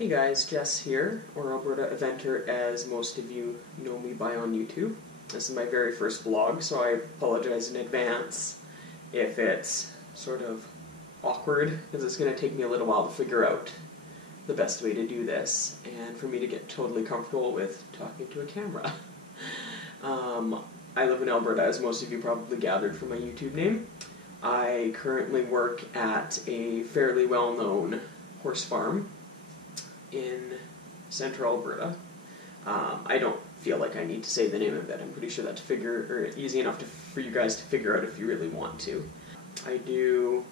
Hey guys, Jess here, or albertaeventer as most of you know me by on YouTube. This is my very first vlog, so I apologize in advance if it's sort of awkward, because it's going to take me a little while to figure out the best way to do this, and for me to get totally comfortable with talking to a camera. I live in Alberta, as most of you probably gathered from my YouTube name. I currently work at a fairly well-known horse farm in central Alberta. I don't feel like I need to say the name of it. I'm pretty sure that's easy enough for you guys to figure out if you really want to. I do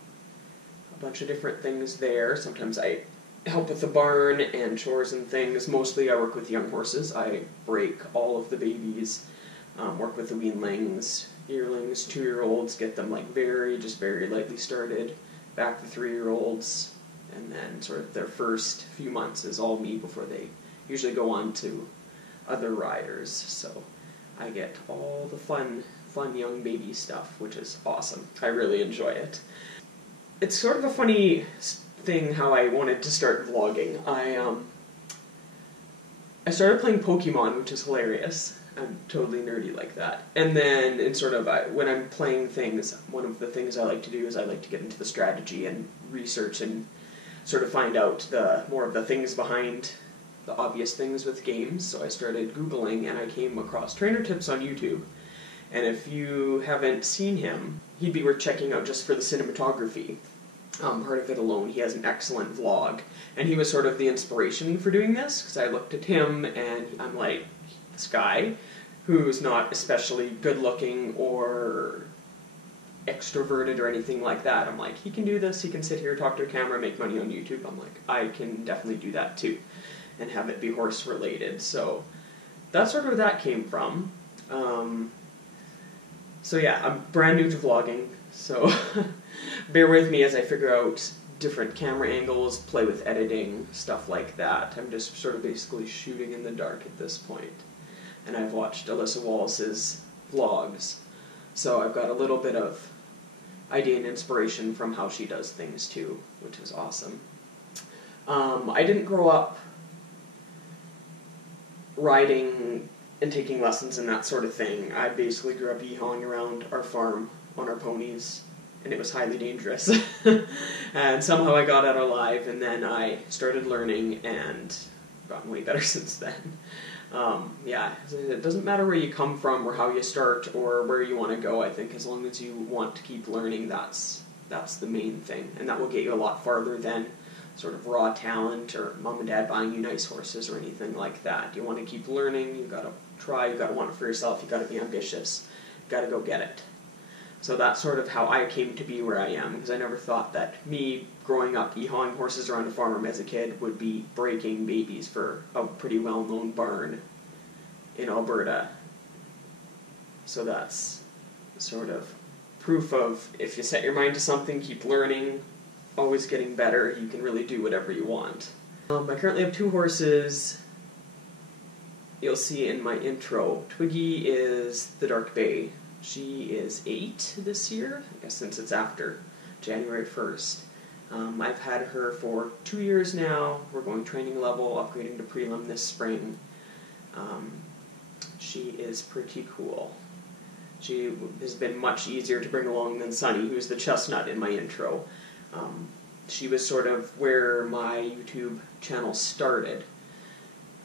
a bunch of different things there. Sometimes I help with the barn and chores and things. Mostly I work with young horses. I break all of the babies, work with the weanlings, yearlings, 2-year-olds, get them like very lightly started, back to 3-year-olds, and then sort of their first few months is all me before they usually go on to other riders. So I get all the fun young baby stuff, which is awesome. I really enjoy it. It's sort of a funny thing how I wanted to start vlogging. I started playing Pokemon, which is hilarious. I'm totally nerdy like that. And then when I'm playing things, one of the things I like to do is I like to get into the strategy and research and sort of find out more of the things behind the obvious things with games. So I started Googling and I came across trainer tips on YouTube. And if you haven't seen him, he'd be worth checking out just for the cinematography. Part of it alone, he has an excellent vlog. And he was sort of the inspiration for doing this, because I looked at him and I'm like, this guy who's not especially good looking or extroverted or anything like that. I'm like, he can do this, he can sit here, talk to a camera, make money on YouTube. I'm like, I can definitely do that too, and have it be horse related. So that's sort of where that came from. So yeah, I'm brand new to vlogging, so bear with me as I figure out different camera angles, play with editing, stuff like that. I'm just sort of basically shooting in the dark at this point. And I've watched Alyssa Wallace's vlogs, so I've got a little bit of idea and inspiration from how she does things too, which is awesome. I didn't grow up riding and taking lessons and that sort of thing. I basically grew up yeehawing around our farm on our ponies, and it was highly dangerous. And somehow I got out alive, and then I started learning and gotten way better since then. Yeah, it doesn't matter where you come from or how you start or where you want to go. I think as long as you want to keep learning, that's the main thing, and that will get you a lot farther than sort of raw talent or mom and dad buying you nice horses or anything like that. You want to keep learning, you got to try, you got to want it for yourself, you got to be ambitious, you got to go get it. So that's sort of how I came to be where I am, because I never thought that me growing up yeehawing horses around a farm as a kid would be breaking babies for a pretty well-known barn in Alberta. So that's sort of proof of if you set your mind to something, keep learning, always getting better, you can really do whatever you want. I currently have 2 horses. You'll see in my intro. Twiggy is the Dark Bay. She is 8 this year, I guess since it's after January 1st. I've had her for 2 years now. We're going training level, upgrading to prelim this spring. She is pretty cool. She has been much easier to bring along than Sunny, who's the chestnut in my intro. She was sort of where my YouTube channel started,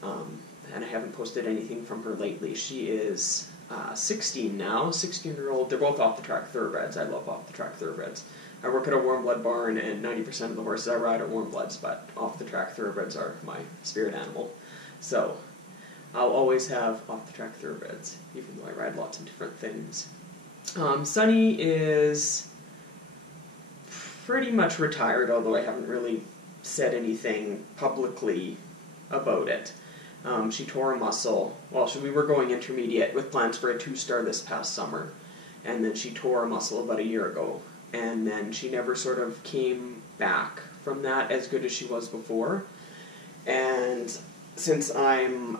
and I haven't posted anything from her lately. She is 16 now, 16-year-old. They're both off-the-track thoroughbreds. I love off-the-track thoroughbreds. I work at a warm blood barn, and 90% of the horses I ride are warm bloods, but off-the-track thoroughbreds are my spirit animal. So I'll always have off-the-track thoroughbreds, even though I ride lots of different things. Sunny is pretty much retired, although I haven't really said anything publicly about it. She tore a muscle. Well, we were going intermediate with plans for a 2-star this past summer, and then she tore a muscle about a year ago, and then she never sort of came back from that as good as she was before. And since I'm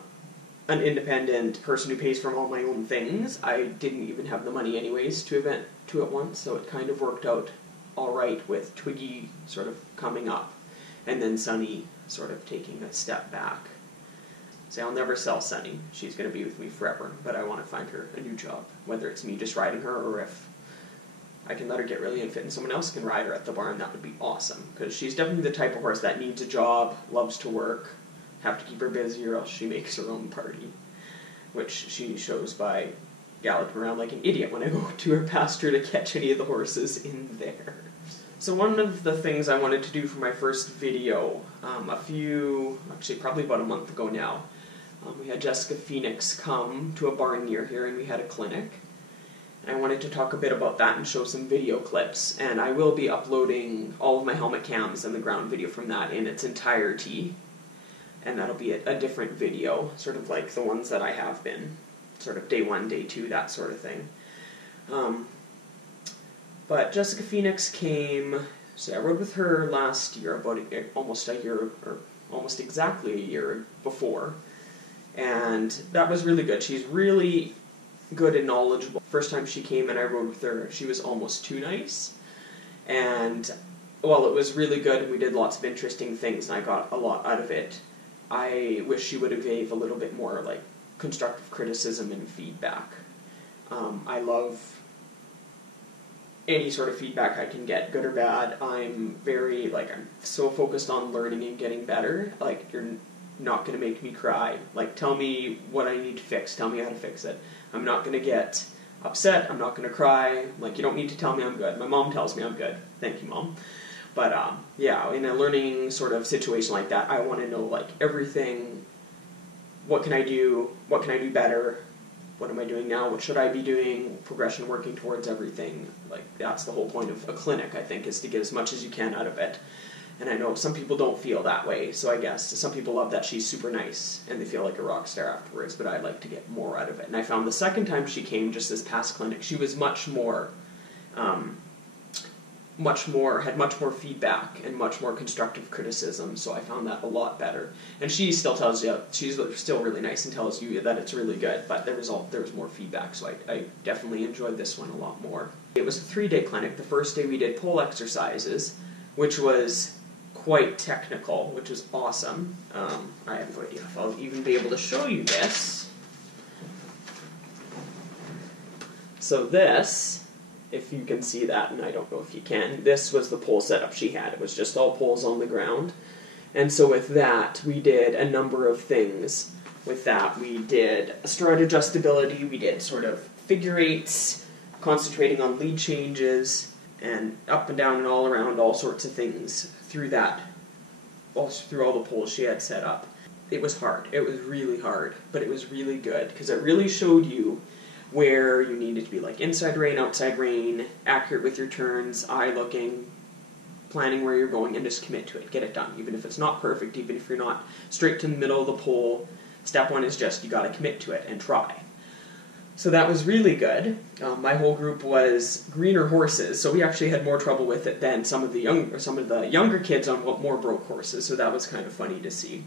an independent person who pays for all my own things, I didn't even have the money anyways to event 2 at once, so it kind of worked out alright with Twiggy sort of coming up. and then Sunny sort of taking a step back. So I'll never sell Sunny. She's going to be with me forever, but I want to find her a new job, whether it's me just riding her or if I can let her get really unfit and someone else can ride her at the barn. That would be awesome, because she's definitely the type of horse that needs a job, loves to work, have to keep her busy or else she makes her own party, which she shows by galloping around like an idiot when I go to her pasture to catch any of the horses in there. So one of the things I wanted to do for my first video, probably about a month ago now, we had Jessica Phoenix come to a barn near here and we had a clinic. And I wanted to talk a bit about that and show some video clips, and I will be uploading all of my helmet cams and the ground video from that in its entirety, and that'll be a different video, sort of like the ones that I have been, sort of day 1, day 2, that sort of thing. But Jessica Phoenix came, so I rode with her last year, about almost exactly a year before, and that was really good. She's really good and knowledgeable. First time she came and I rode with her, she was almost too nice, and while it was really good and we did lots of interesting things and I got a lot out of it, I wish she would have gave a little bit more like constructive criticism and feedback. I love any sort of feedback I can get, good or bad. I'm so focused on learning and getting better. Like, you're not going to make me cry. Like, tell me what I need to fix. Tell me how to fix it. I'm not going to get upset. I'm not going to cry. Like, you don't need to tell me I'm good. My mom tells me I'm good. Thank you, Mom. But, yeah, in a learning sort of situation like that, I want to know, like, everything. What can I do? What can I do better? What am I doing now? What should I be doing? Progression, working towards everything. Like, that's the whole point of a clinic, I think, is to get as much as you can out of it. And I know some people don't feel that way, so I guess some people love that she's super nice and they feel like a rock star afterwards, but I'd like to get more out of it. And I found the second time she came, just this past clinic, she was had much more feedback and much more constructive criticism, so I found that a lot better. And she still tells you, she's still really nice and tells you that it's really good, but there was more feedback, so I definitely enjoyed this one a lot more. It was a 3-day clinic. The first day we did pole exercises, which was quite technical, which was awesome. I have no idea if I'll even be able to show you this. So this, if you can see that, and I don't know if you can, this was the pole setup she had. It was just all poles on the ground. And so with that, we did a number of things. With that, we did stride adjustability, we did sort of figure eights, concentrating on lead changes, and up and down and all around, all sorts of things through all the poles she had set up. It was hard. It was really hard, but it was really good, because it really showed you where you needed to be, like inside rein, outside rein, accurate with your turns, eye looking, planning where you're going, and just commit to it. Get it done. Even if it's not perfect, even if you're not straight to the middle of the pole, step 1 is just you got to commit to it and try. So that was really good. My whole group was greener horses, so we actually had more trouble with it than some of the younger kids on more broke horses, so that was kind of funny to see.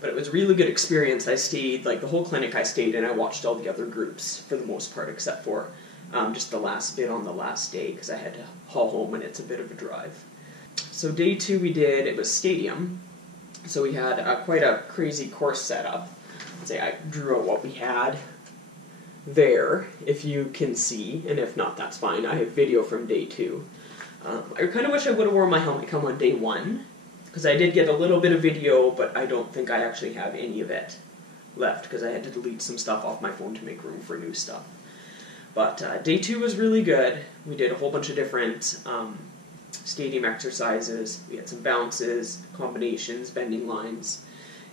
But it was a really good experience. I stayed, like the whole clinic I stayed in, I watched all the other groups for the most part, except for just the last bit on the last day, because I had to haul home and it's a bit of a drive. So day 2 it was stadium, so we had quite a crazy course setup. I drew out what we had there, if you can see, and if not, that's fine. I have video from day 2. I kind of wish I would have worn my helmet come on day 1, because I did get a little bit of video, but I don't think I actually have any of it left, because I had to delete some stuff off my phone to make room for new stuff. But day 2 was really good. We did a whole bunch of different stadium exercises. We had some bounces, combinations, bending lines,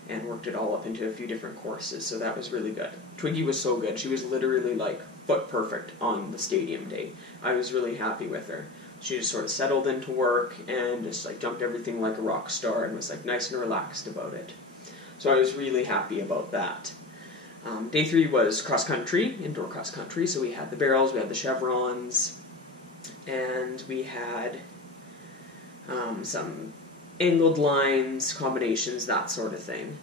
and worked it all up into a few different courses, so that was really good. Twiggy was so good. She was literally like foot perfect on the stadium day. I was really happy with her. She just sort of settled into work and just like jumped everything like a rock star and was like nice and relaxed about it. So I was really happy about that. Day 3 was cross country, indoor cross country, so we had the barrels, we had the chevrons, and we had some angled lines, combinations, that sort of thing.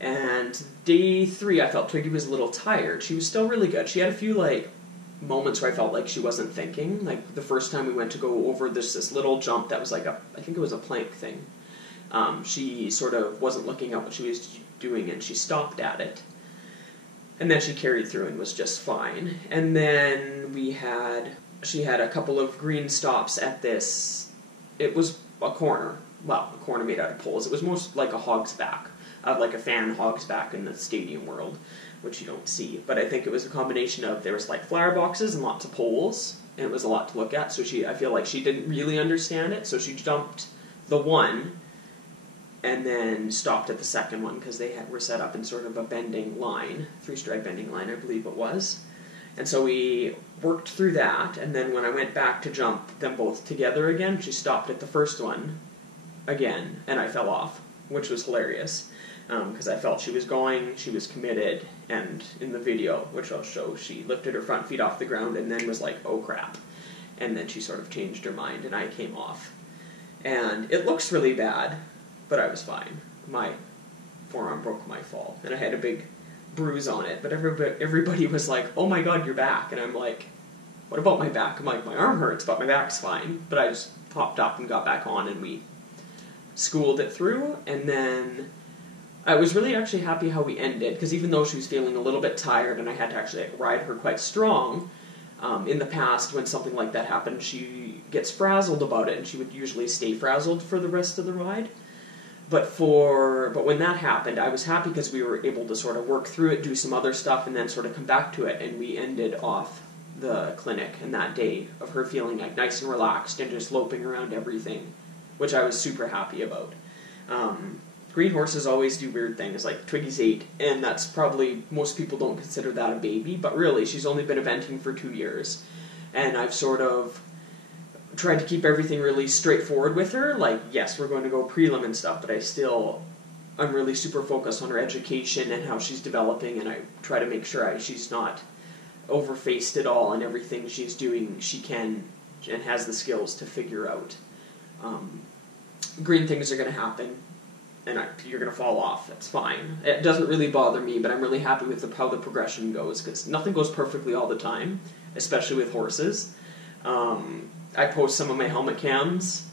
And day 3, I felt Twiggy was a little tired. She was still really good. She had a few like moments where I felt like she wasn't thinking. Like the first time we went to go over this little jump that was like I think it was a plank thing. She sort of wasn't looking at what she was doing, and she stopped at it. And then she carried through and was just fine. And then she had a couple of green stops at this, it was a corner. Well, a corner made out of poles. It was most like a hog's back, like a fan hog's back in the stadium world, which you don't see. But I think it was a combination of, there was like flower boxes and lots of poles, and it was a lot to look at. So I feel like she didn't really understand it, so she jumped the one and then stopped at the second one because they were set up in sort of a bending line, 3-stride bending line, I believe it was. And so we worked through that, and then when I went back to jump them both together again, she stopped at the first one again, and I fell off, which was hilarious, because I felt she was going, she was committed, and in the video, which I'll show, she lifted her front feet off the ground and then was like, oh crap, and then she sort of changed her mind, and I came off. And it looks really bad, but I was fine. My forearm broke my fall, and I had a big bruise on it, but everybody was like, oh my god, you're back, and I'm like, what about my back? I'm like, my arm hurts, but my back's fine. But I just popped up and got back on, and we schooled it through, and then I was really actually happy how we ended, because even though she was feeling a little bit tired, and I had to actually ride her quite strong, in the past, when something like that happened, she gets frazzled about it, and she would usually stay frazzled for the rest of the ride. But when that happened, I was happy because we were able to sort of work through it, do some other stuff, and then sort of come back to it, and we ended off the clinic and that day of her feeling like nice and relaxed and just loping around everything, which I was super happy about. Green horses always do weird things, like Twiggy's 8, and that's probably, most people don't consider that a baby, but really, she's only been eventing for 2 years, and I've sort of tried to keep everything really straightforward with her. Like, yes, we're going to go prelim and stuff, but I'm really super focused on her education and how she's developing, and I try to make sure she's not overfaced at all, and everything she's doing she can and has the skills to figure out. Green things are going to happen, and you're going to fall off. That's fine. It doesn't really bother me, but I'm really happy with how the progression goes, because nothing goes perfectly all the time, especially with horses. I post some of my helmet cams,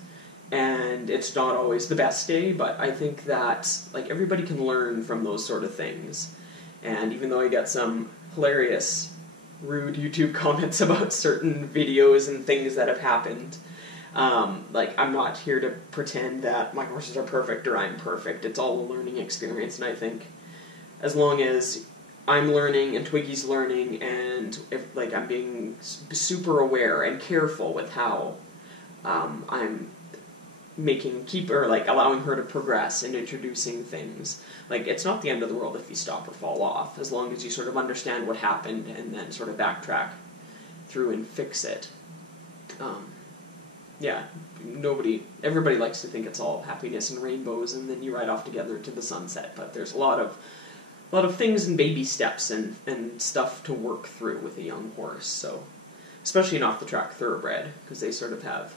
and it's not always the best day, but I think that like everybody can learn from those sort of things. And even though I get some hilarious, rude YouTube comments about certain videos and things that have happened, like I'm not here to pretend that my horses are perfect or I'm perfect. It's all a learning experience, and I think as long as I'm learning and Twiggy's learning, and if like I'm being super aware and careful with how I'm allowing her to progress and introducing things. Like, it's not the end of the world if you stop or fall off, as long as you sort of understand what happened and then sort of backtrack through and fix it. Yeah, everybody likes to think it's all happiness and rainbows, and then you ride off together into the sunset, but there's a lot of things and baby steps and stuff to work through with a young horse, so especially an off-the-track thoroughbred, because they sort of have,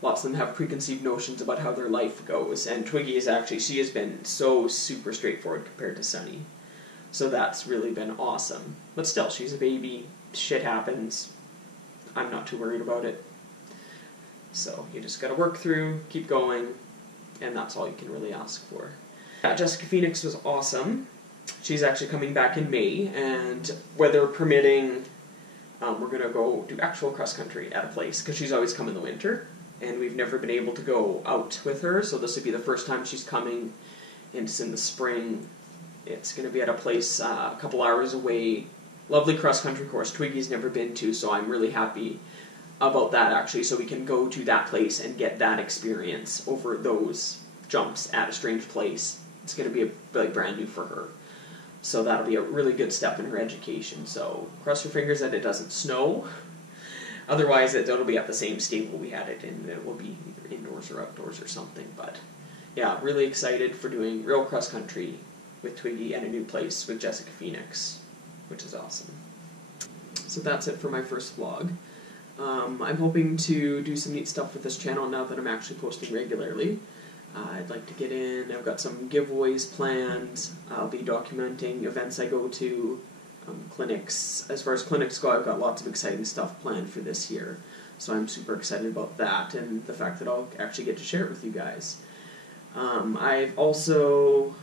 lots of them have preconceived notions about how their life goes, and Twiggy she has been so super straightforward compared to Sunny, so that's really been awesome. But still, she's a baby, shit happens, I'm not too worried about it. So you just gotta work through, keep going, and that's all you can really ask for. Jessica Phoenix was awesome. She's actually coming back in May, and weather permitting, we're going to go do actual cross-country at a place, because she's always come in the winter, and we've never been able to go out with her, so this would be the first time she's coming, and it's in the spring. It's going to be at a place a couple hours away. Lovely cross-country course Twiggy's never been to, so I'm really happy about that, actually, so we can go to that place and get that experience over those jumps at a strange place. It's going to be brand new for her. So that'll be a really good step in her education. So cross your fingers that it doesn't snow. Otherwise, it'll be at the same stable we had it in. It will be either indoors or outdoors or something. But yeah, really excited for doing real cross country with Twiggy and a new place with Jessica Phoenix, which is awesome. So that's it for my first vlog. I'm hoping to do some neat stuff with this channel now that I'm actually posting regularly. I'd like to get in, I've got some giveaways planned, I'll be documenting events I go to, clinics. As far as clinics go, I've got lots of exciting stuff planned for this year, so I'm super excited about that, and the fact that I'll actually get to share it with you guys. I've also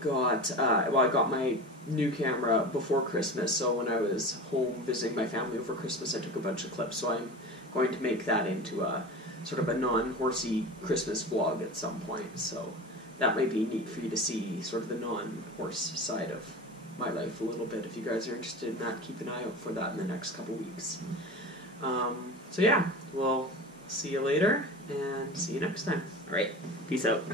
got, I got my new camera before Christmas, so when I was home visiting my family over Christmas, I took a bunch of clips, so I'm going to make that into a sort of a non-horsey Christmas vlog at some point, so that might be neat for you to see sort of the non-horse side of my life a little bit. If you guys are interested in that, keep an eye out for that in the next couple weeks. So yeah, we'll see you later, and see you next time. Alright, peace out.